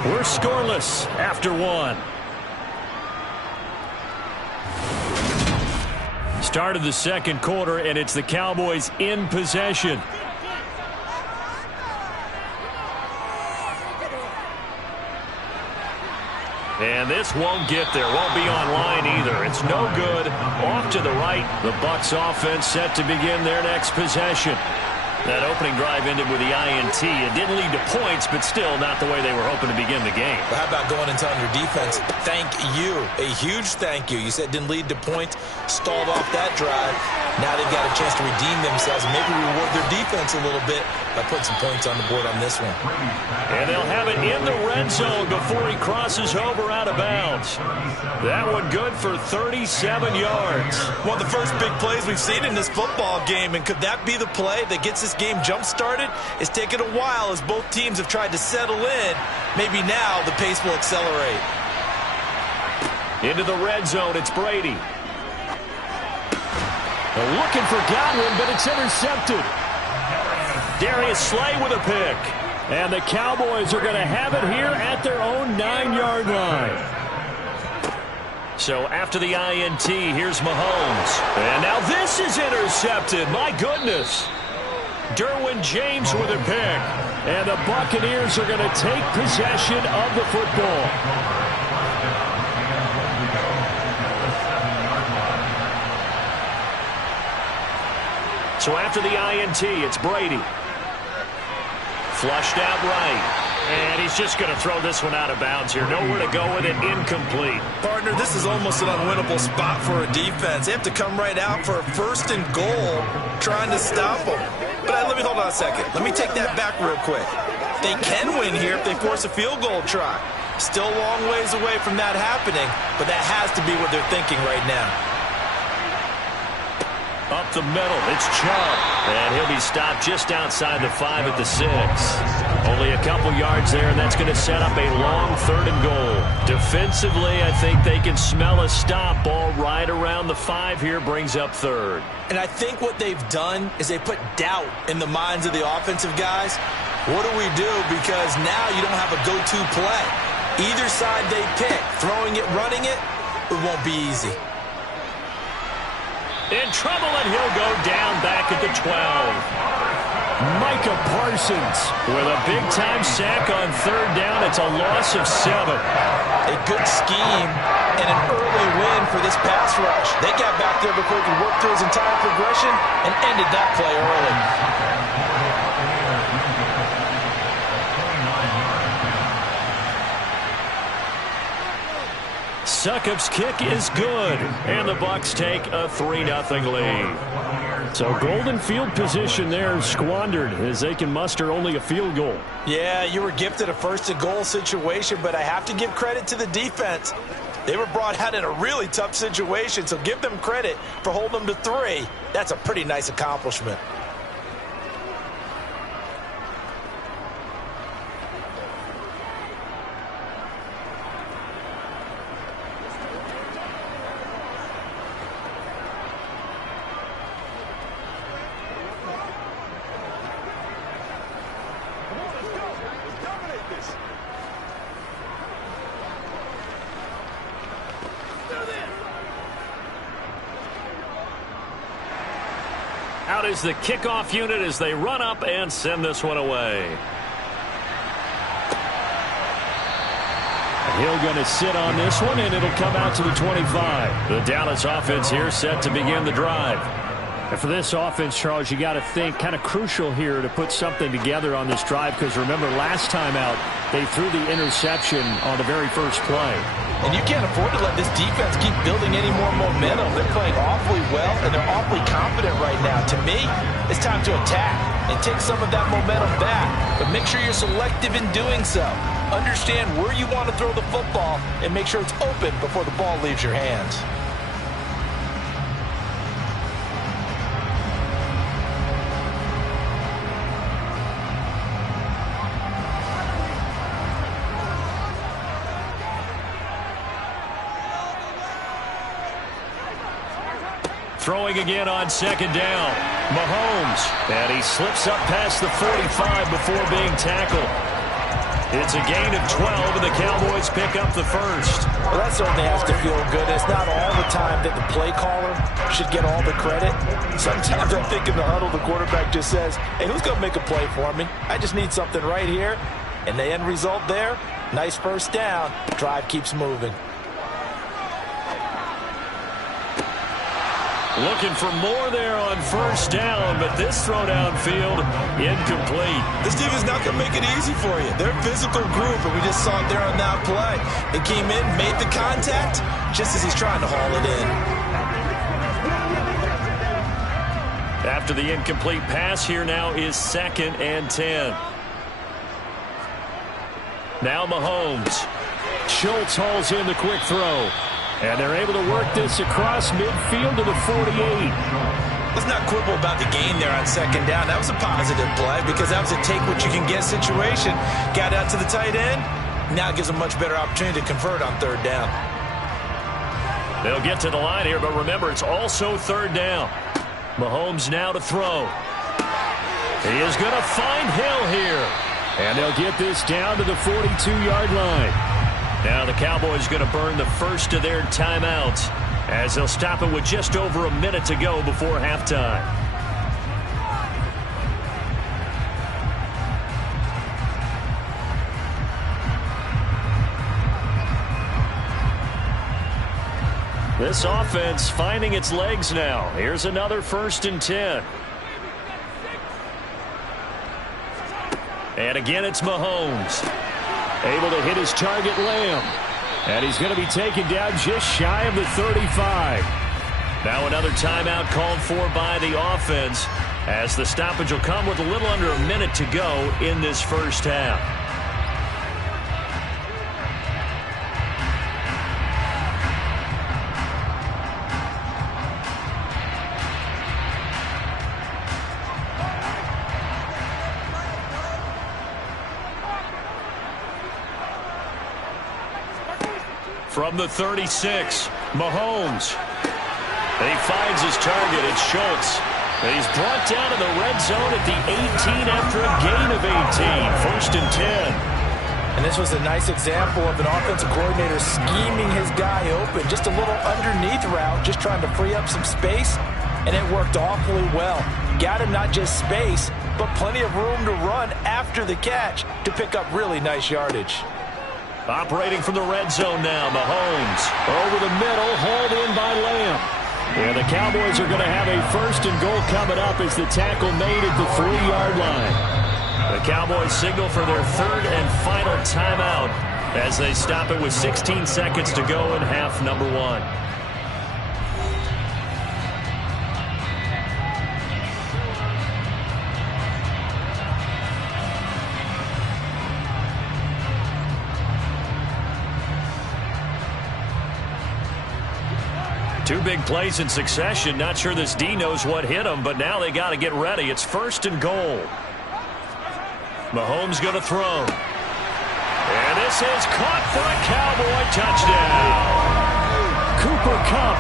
We're scoreless after 1. Start of the second quarter, and it's the Cowboys in possession. And this won't get there. Won't be online either. It's no good. Off to the right. The Bucs offense set to begin their next possession. That opening drive ended with the INT. It didn't lead to points, but still not the way they were hoping to begin the game. Well, how about going and telling your defense, thank you, a huge thank you. You said it didn't lead to points, stalled off that drive. Now they've got a chance to redeem themselves and maybe reward their defense a little bit by putting some points on the board on this one. And they'll have it in the red zone before he crosses over out of bounds. That one good for 37 yards. One of the first big plays we've seen in this football game, and could that be the play that gets this game jump-started? It's taken a while as both teams have tried to settle in. Maybe now the pace will accelerate. Into the red zone, it's Brady. They're looking for Godwin, but it's intercepted. Darius Slay with a pick. And the Cowboys are going to have it here at their own 9-yard line. So after the INT, here's Mahomes. And now this is intercepted. My goodness. Derwin James with a pick. And the Buccaneers are going to take possession of the football. So after the INT, it's Brady. Flushed out right. And he's just going to throw this one out of bounds here. Nowhere to go with it. Incomplete. Partner, this is almost an unwinnable spot for a defense. They have to come right out for a 1st and goal trying to stop them. But let me hold on a second. Let me take that back real quick. They can win here if they force a field goal try. Still a long ways away from that happening, but that has to be what they're thinking right now. Up the middle, it's Chubb. And he'll be stopped just outside the 5 at the 6. Only a couple yards there, and that's going to set up a long 3rd and goal. Defensively, I think they can smell a stop. Ball right around the 5 here, brings up 3rd. And I think what they've done is they put doubt in the minds of the offensive guys. What do we do? Because now you don't have a go-to play. Either side they pick, throwing it, running it, it won't be easy. In trouble, and he'll go down back at the 12. Micah Parsons with a big-time sack on 3rd down. It's a loss of 7. A good scheme and an early win for this pass rush. They got back there before he could work through his entire progression and ended that play early. Succop's kick is good, and the Bucs take a 3-0 lead. So golden field position there squandered as they can muster only a field goal. Yeah, you were gifted a 1st and goal situation, but I have to give credit to the defense. They were brought out in a really tough situation, so give them credit for holding them to 3. That's a pretty nice accomplishment. Out is the kickoff unit as they run up and send this one away. Hill going to sit on this one, and it'll come out to the 25. The Dallas offense here set to begin the drive. And for this offense, Charles, you got to think kind of crucial here to put something together on this drive, because remember last time out they threw the interception on the very first play. And you can't afford to let this defense keep building any more momentum. They're playing awfully well, and they're awfully confident right now. To me, it's time to attack and take some of that momentum back. But make sure you're selective in doing so. Understand where you want to throw the football and make sure it's open before the ball leaves your hands. Throwing again on 2nd down. Mahomes. And he slips up past the 45 before being tackled. It's a gain of 12, and the Cowboys pick up the 1st. Well, that certainly has to feel good. It's not all the time that the play caller should get all the credit. Sometimes I think in the huddle, the quarterback just says, hey, who's going to make a play for me? I just need something right here. And the end result there, Nice first down. Drive keeps moving. Looking for more there on first down, but this throw downfield incomplete. This defense is not going to make it easy for you. They're a physical group, and we just saw it there on that play. It came in, made the contact, just as he's trying to haul it in. After the incomplete pass, here now is 2nd and 10. Now Mahomes. Schultz hauls in the quick throw. And they're able to work this across midfield to the 48. Let's not quibble about the gain there on 2nd down. That was a positive play because that was a take-what-you-can-get situation. Got out to the tight end. Now it gives a much better opportunity to convert on 3rd down. They'll get to the line here, but remember, it's also 3rd down. Mahomes now to throw. He is going to find Hill here. And they'll get this down to the 42-yard line. Now the Cowboys going to burn the first of their timeouts as they'll stop it with just over a minute to go before halftime. This offense finding its legs now. Here's another 1st and 10. And again, it's Mahomes. Able to hit his target, Lamb. And he's going to be taken down just shy of the 35. Now another timeout called for by the offense as the stoppage will come with a little under a minute to go in this first half. From the 36, Mahomes. He finds his target. It's Schultz. He's brought down in the red zone at the 18 after a gain of 18. 1st and 10. And this was a nice example of an offensive coordinator scheming his guy open. Just a little underneath route, just trying to free up some space, and it worked awfully well. Got him not just space, but plenty of room to run after the catch to pick up really nice yardage. Operating from the red zone now, Mahomes. Over the middle, hauled in by Lamb. And the Cowboys are going to have a 1st and goal coming up as the tackle made at the 3-yard line. The Cowboys signal for their 3rd and final timeout as they stop it with 16 seconds to go in half number 1. Two big plays in succession. Not sure this D knows what hit him, but now they got to get ready. It's 1st and goal. Mahomes going to throw. And this is caught for a Cowboy touchdown. Cooper Kupp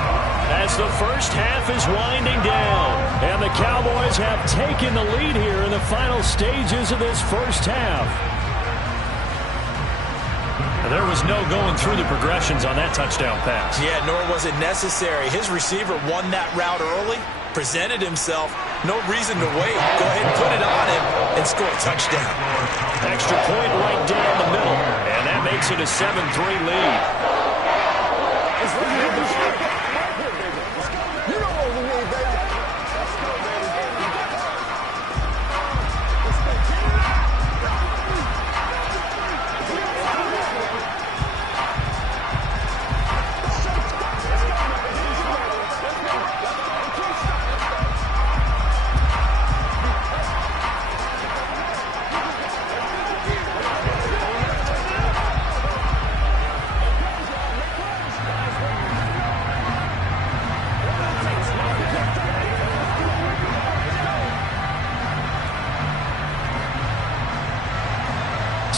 as the first half is winding down. And the Cowboys have taken the lead here in the final stages of this first half. There was no going through the progressions on that touchdown pass. Yeah, nor was it necessary. His receiver won that route early, presented himself. No reason to wait. Go ahead and put it on him and score a touchdown. Extra point right down the middle. And that makes it a 7-3 lead.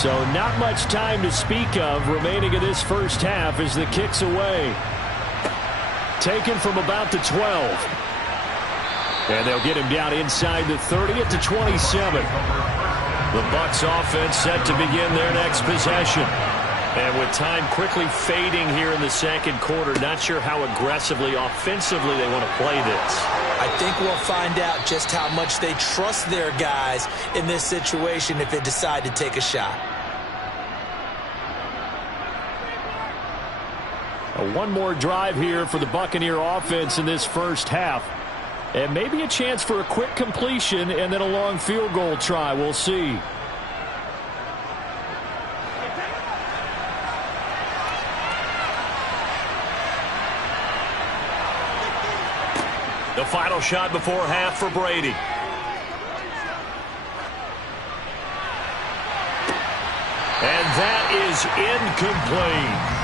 So not much time to speak of remaining in this first half as the kick's away. Taken from about the 12. And they'll get him down inside the 30 at the 27. The Bucs offense set to begin their next possession. And with time quickly fading here in the second quarter, not sure how aggressively, offensively they want to play this. I think we'll find out just how much they trust their guys in this situation if they decide to take a shot. One more drive here for the Buccaneer offense in this first half. And maybe a chance for a quick completion and then a long field goal try. We'll see. The final shot before half for Brady. And that is incomplete.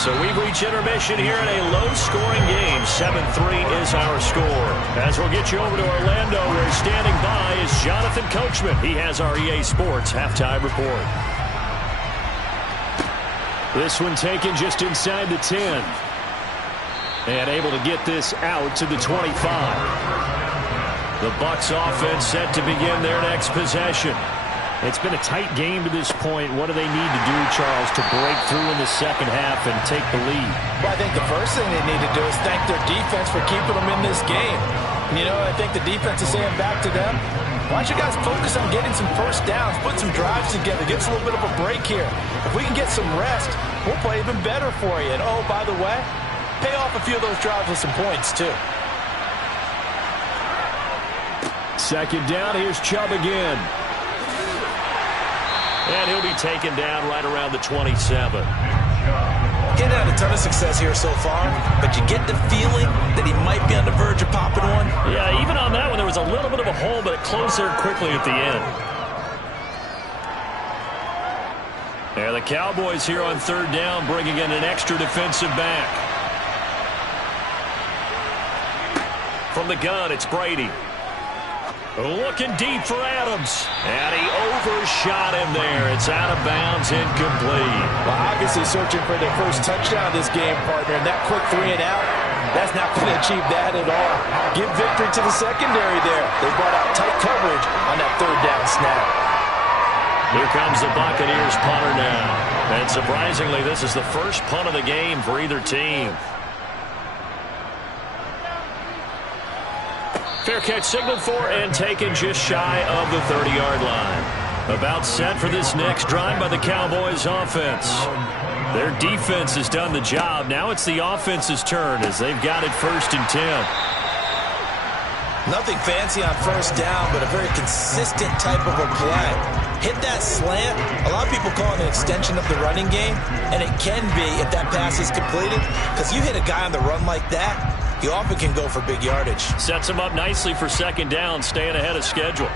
So we've reached intermission here in a low-scoring game. 7-3 is our score. As we'll get you over to Orlando, where standing by is Jonathan Coachman. He has our EA Sports halftime report. This one taken just inside the 10. And able to get this out to the 25. The Bucs offense set to begin their next possession. It's been a tight game to this point. What do they need to do, Charles, to break through in the second half and take the lead? Well, I think the first thing they need to do is thank their defense for keeping them in this game. You know, I think the defense is saying back to them, why don't you guys focus on getting some first downs, put some drives together, give us a little bit of a break here. If we can get some rest, we'll play even better for you. And, oh, by the way, pay off a few of those drives with some points, too. Second down, here's Chubb again. And he'll be taken down right around the 27. Getting had a ton of success here so far, but you get the feeling that he might be on the verge of popping one. Yeah, even on that one, there was a little bit of a hole, but it closed there quickly at the end. And the Cowboys here on third down, bringing in an extra defensive back. From the gun, it's Brady. Looking deep for Adams. And he overshot him there. It's out of bounds, incomplete. Well, obviously searching for their first touchdown this game, partner. And that quick 3 and out, that's not going to achieve that at all. Give victory to the secondary there. They brought out tight coverage on that third down snap. Here comes the Buccaneers punter now. And surprisingly, this is the first punt of the game for either team. Fair catch signaled for and taken just shy of the 30-yard line. About set for this next drive by the Cowboys offense. Their defense has done the job. Now it's the offense's turn as they've got it 1st and 10. Nothing fancy on first down, but a very consistent type of a play. Hit that slant. A lot of people call it an extension of the running game, and it can be if that pass is completed, because you hit a guy on the run like that, you often can go for big yardage. Sets him up nicely for second down, staying ahead of schedule.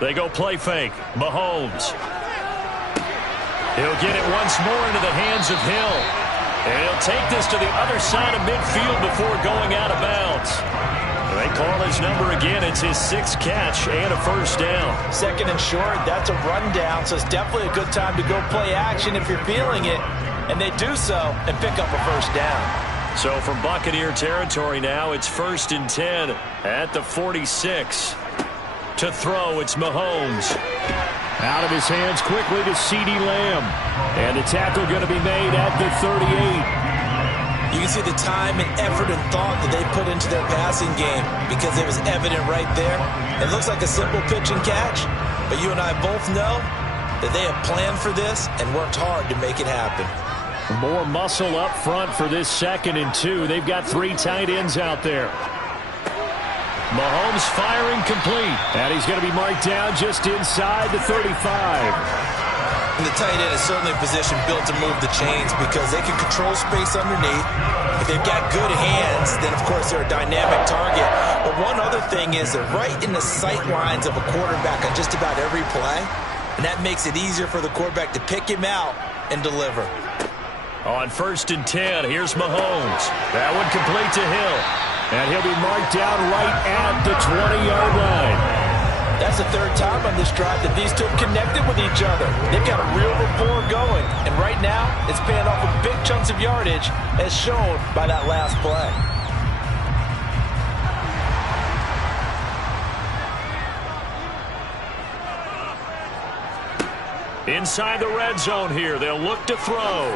They go play fake. Mahomes. He'll get it once more into the hands of Hill. And he'll take this to the other side of midfield before going out of bounds. They call his number again. It's his 6th catch and a first down. Second and short, that's a rundown, so it's definitely a good time to go play action if you're feeling it. And they do so and pick up a first down. So from Buccaneer territory now, it's 1st and 10 at the 46. To throw, it's Mahomes. Out of his hands quickly to CeeDee Lamb. And the tackle going to be made at the 38. You can see the time and effort and thought that they put into their passing game because it was evident right there. It looks like a simple pitch and catch, but you and I both know that they have planned for this and worked hard to make it happen. More muscle up front for this 2nd and 2. They've got 3 tight ends out there. Mahomes firing complete. And he's going to be marked down just inside the 35. And the tight end is certainly a position built to move the chains because they can control space underneath. If they've got good hands, then of course they're a dynamic target. But one other thing is they're right in the sight lines of a quarterback on just about every play. And that makes it easier for the quarterback to pick him out and deliver. On 1st and 10, here's Mahomes. That one complete to Hill. And he'll be marked down right at the 20-yard line. That's the 3rd time on this drive that these two have connected with each other. They've got a real rapport going. And right now, it's paying off with big chunks of yardage as shown by that last play. Inside the red zone here, they'll look to throw.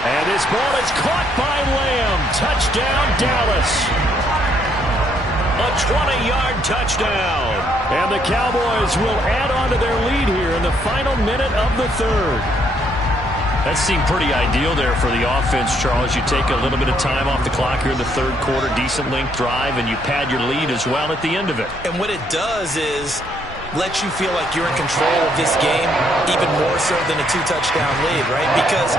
And this ball is caught by Lamb. Touchdown, Dallas. A a 20-yard touchdown. And the Cowboys will add on to their lead here in the final minute of the third. That seemed pretty ideal there for the offense, Charles. You take a little bit of time off the clock here in the third quarter, decent length drive, and you pad your lead as well at the end of it. And what it does is let you feel like you're in control of this game even more so than a 2-touchdown lead, right? Because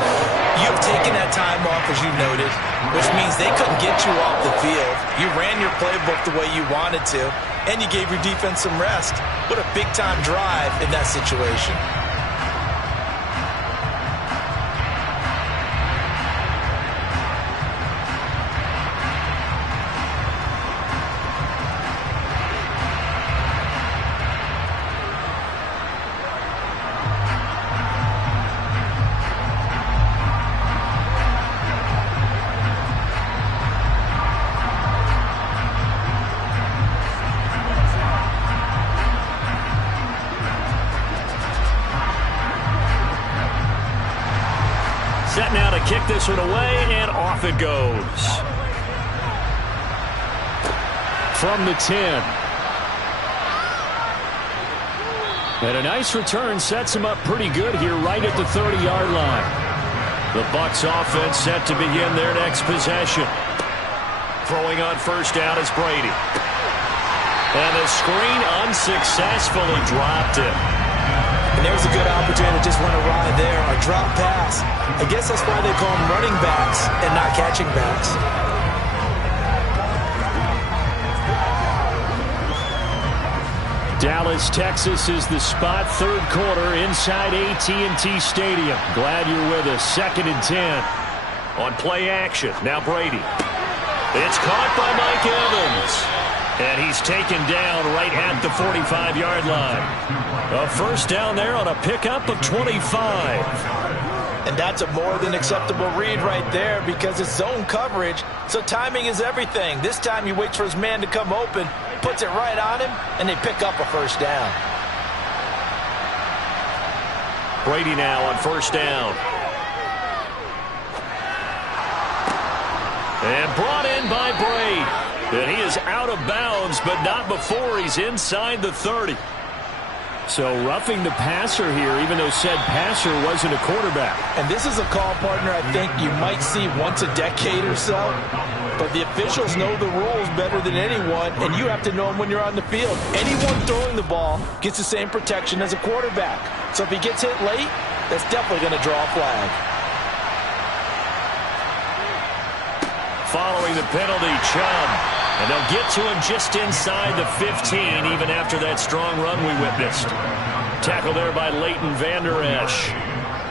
you've taken that time off, as you noted, which means they couldn't get you off the field. You ran your playbook the way you wanted to, and you gave your defense some rest. What a big-time drive in that situation. Set now to kick this one away, and off it goes. From the 10. And a nice return sets him up pretty good here right at the 30-yard line. The Bucs offense set to begin their next possession. Throwing on first down is Brady. And the screen unsuccessfully dropped it. And there's a good opportunity to just run a ride there, a drop pass. I guess that's why they call them running backs and not catching backs. Dallas, Texas is the spot. Third quarter inside AT&T Stadium. Glad you're with us. 2nd and 10. On play action. Now Brady. It's caught by Mike Evans. And he's taken down right at the 45-yard line. A first down there on a pickup of 25. And that's a more than acceptable read right there because it's zone coverage, so timing is everything. This time he waits for his man to come open, puts it right on him, and they pick up a first down. Brady now on first down. And brought in by Brady. And he is out of bounds, but not before he's inside the 30. So roughing the passer here, even though said passer wasn't a quarterback. And this is a call, partner, I think you might see once a decade or so. But the officials know the rules better than anyone, and you have to know them when you're on the field. Anyone throwing the ball gets the same protection as a quarterback. So if he gets hit late, that's definitely going to draw a flag. Following the penalty, Chubb. And they'll get to him just inside the 15, even after that strong run we witnessed. Tackled there by Leighton Vander Esch.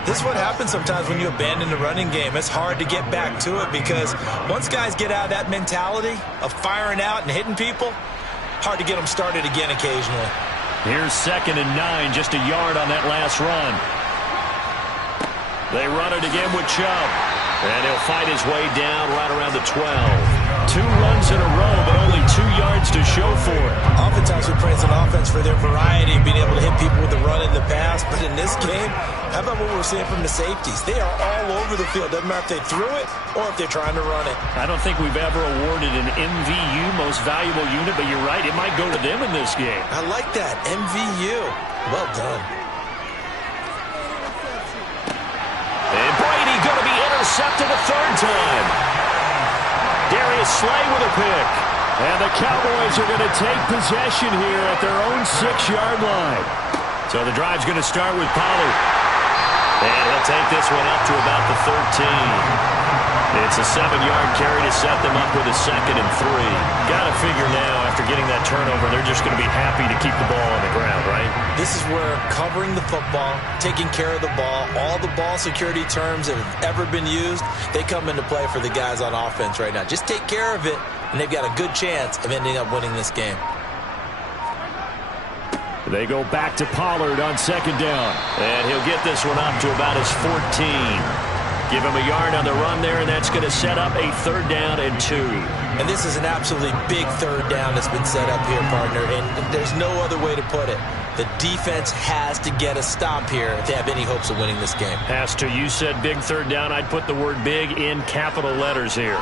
This is what happens sometimes when you abandon the running game. It's hard to get back to it because once guys get out of that mentality of firing out and hitting people, hard to get them started again occasionally. Here's 2nd and 9, just a yard on that last run. They run it again with Chubb. And he'll fight his way down right around the 12. 2 runs in a row, but only 2 yards to show for it. Oftentimes we praise an offense for their variety and being able to hit people with the run in the pass. But in this game, how about what we're seeing from the safeties? They are all over the field. Doesn't matter if they threw it or if they're trying to run it. I don't think we've ever awarded an MVU, most valuable unit, but you're right. It might go to them in this game. I like that. MVU. Well done. And Brady going to be intercepted a third time. Darius Slay with a pick. And the Cowboys are going to take possession here at their own 6-yard line. So the drive's going to start with Pollard. And he'll take this one up to about the 13. It's a 7-yard carry to set them up with a 2nd and 3. Got to figure now, after getting that turnover, they're just going to be happy to keep the ball on the ground, right? This is where covering the football, taking care of the ball, all the ball security terms that have ever been used, they come into play for the guys on offense right now. Just take care of it, and they've got a good chance of ending up winning this game. They go back to Pollard on 2nd down. And he'll get this one up to about his 14. Give him a yard on the run there, and that's going to set up a 3rd down and 2. And this is an absolutely big 3rd down that's been set up here, partner, and there's no other way to put it. The defense has to get a stop here if they have any hopes of winning this game. Has to. You said big 3rd down. I'd put the word big in capital letters here.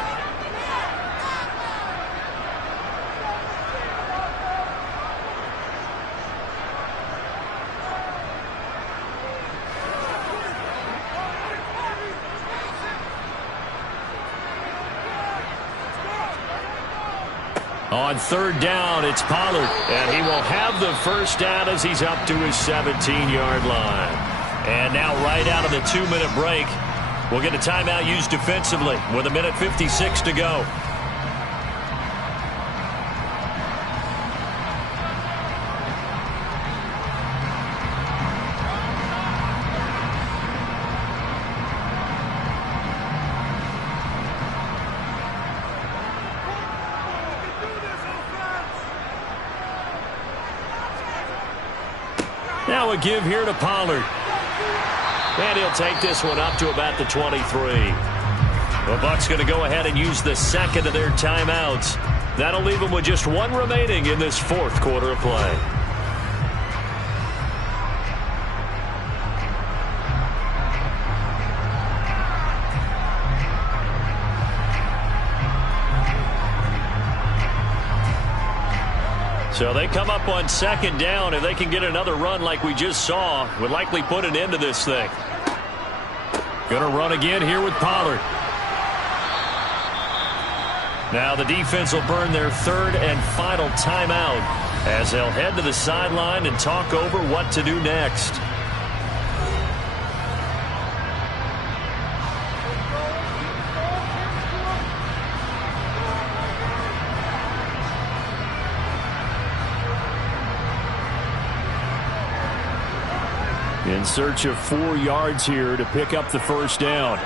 On third down, it's Pollard, and he will have the first down as he's up to his 17-yard line. And now right out of the 2-minute break, we'll get a timeout used defensively with 1:56 to go. Now a give here to Pollard. And he'll take this one up to about the 23. The Bucs going to go ahead and use the second of their timeouts. That'll leave them with just one remaining in this fourth quarter of play. So they come up on second down. If they can get another run like we just saw, would likely put an end to this thing. Going to run again here with Pollard. Now the defense will burn their third and final timeout as they'll head to the sideline and talk over what to do next. In search of 4 yards here to pick up the first down.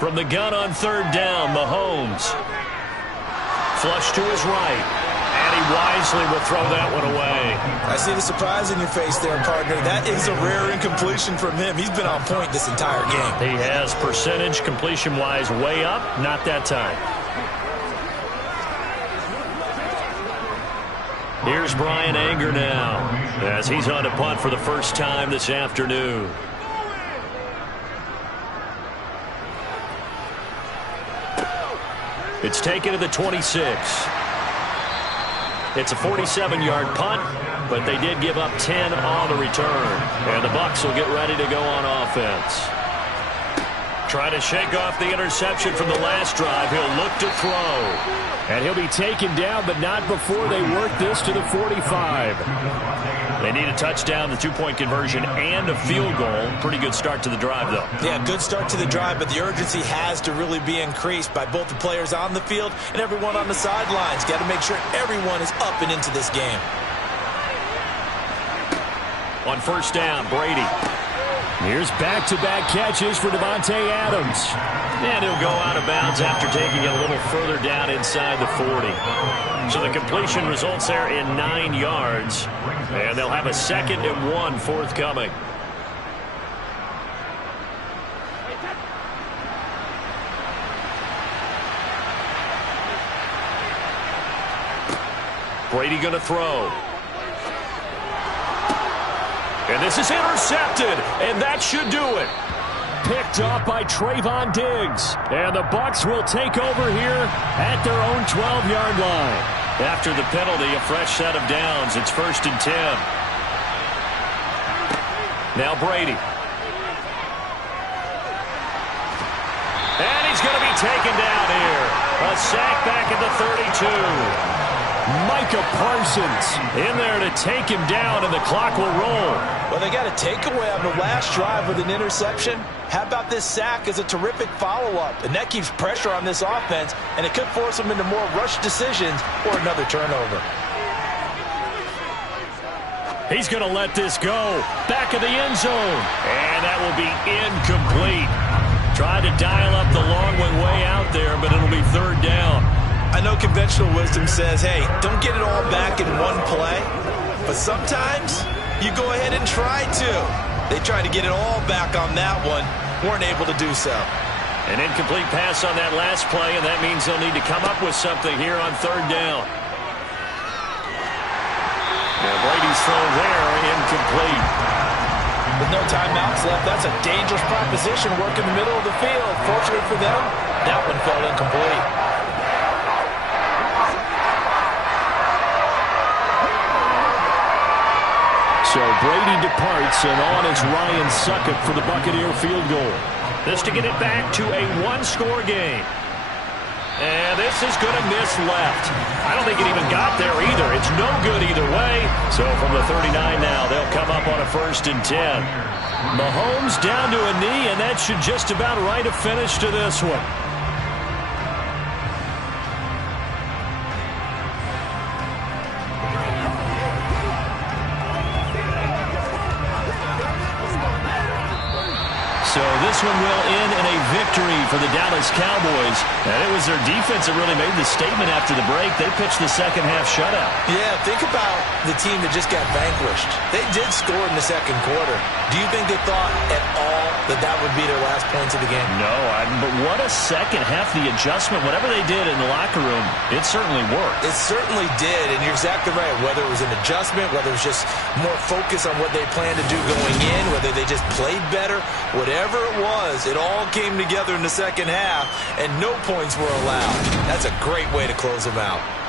From the gun on third down, Mahomes. Flush to his right. And he wisely will throw that one away. I see the surprise in your face there, partner. That is a rare incompletion from him. He's been on point this entire game. He has percentage completion-wise way up. Not that time. Here's Bryan Anger now as he's on to punt for the first time this afternoon. It's taken to the 26. It's a 47-yard punt, but they did give up 10 on the return. And the Bucs will get ready to go on offense. Try to shake off the interception from the last drive. He'll look to throw. And he'll be taken down, but not before they work this to the 45. They need a touchdown, the 2-point conversion, and a field goal. Pretty good start to the drive, though. Yeah, good start to the drive, but the urgency has to really be increased by both the players on the field and everyone on the sidelines. Got to make sure everyone is up and into this game. On first down, Brady. Here's back-to-back catches for Davante Adams. And he'll go out of bounds after taking it a little further down inside the 40. So the completion results there in 9 yards. And they'll have a 2nd and 1 forthcoming. Brady going to throw. And this is intercepted, and that should do it. Picked off by Trayvon Diggs. And the Bucs will take over here at their own 12-yard line. After the penalty, a fresh set of downs. It's 1st and 10. Now Brady. And he's going to be taken down here. A sack back at the 32. Micah Parsons in there to take him down, and the clock will roll. Well, they got a takeaway on the last drive with an interception. How about this sack as a terrific follow-up? And that keeps pressure on this offense, and it could force them into more rush decisions or another turnover. He's going to let this go. Back of the end zone. And that will be incomplete. Tried to dial up the long one way out there, but it'll be 3rd down. I know conventional wisdom says, hey, don't get it all back in one play. But sometimes you go ahead and try to. They tried to get it all back on that one. Weren't able to do so. An incomplete pass on that last play, and that means they'll need to come up with something here on 3rd down. And Brady's throw there, incomplete. With no timeouts left, that's a dangerous proposition. Work in the middle of the field. Fortunately for them, that one fell incomplete. So Brady departs, and on is Ryan Succop for the Buccaneer field goal. This to get it back to a 1-score game. pass is going to miss left. I don't think it even got there either. It's no good either way. So from the 39 now, they'll come up on a 1st and 10. Mahomes down to a knee, and that should just about write a finish to this one. So this one will end in a victory for the Dallas Cowboys. And it was their defense that really made the statement after the break. They pitched the second half shutout. Yeah, think about the team that just got vanquished. They did score in the second quarter. Do you think they thought at all that that would be their last points of the game? No, but what a second half. The adjustment, whatever they did in the locker room, it certainly worked. It certainly did, and you're exactly right. Whether it was an adjustment, whether it was just more focus on what they planned to do going in, whether they just played better, whatever it was, it all came together in the second half, and no points were allowed. That's a great way to close them out.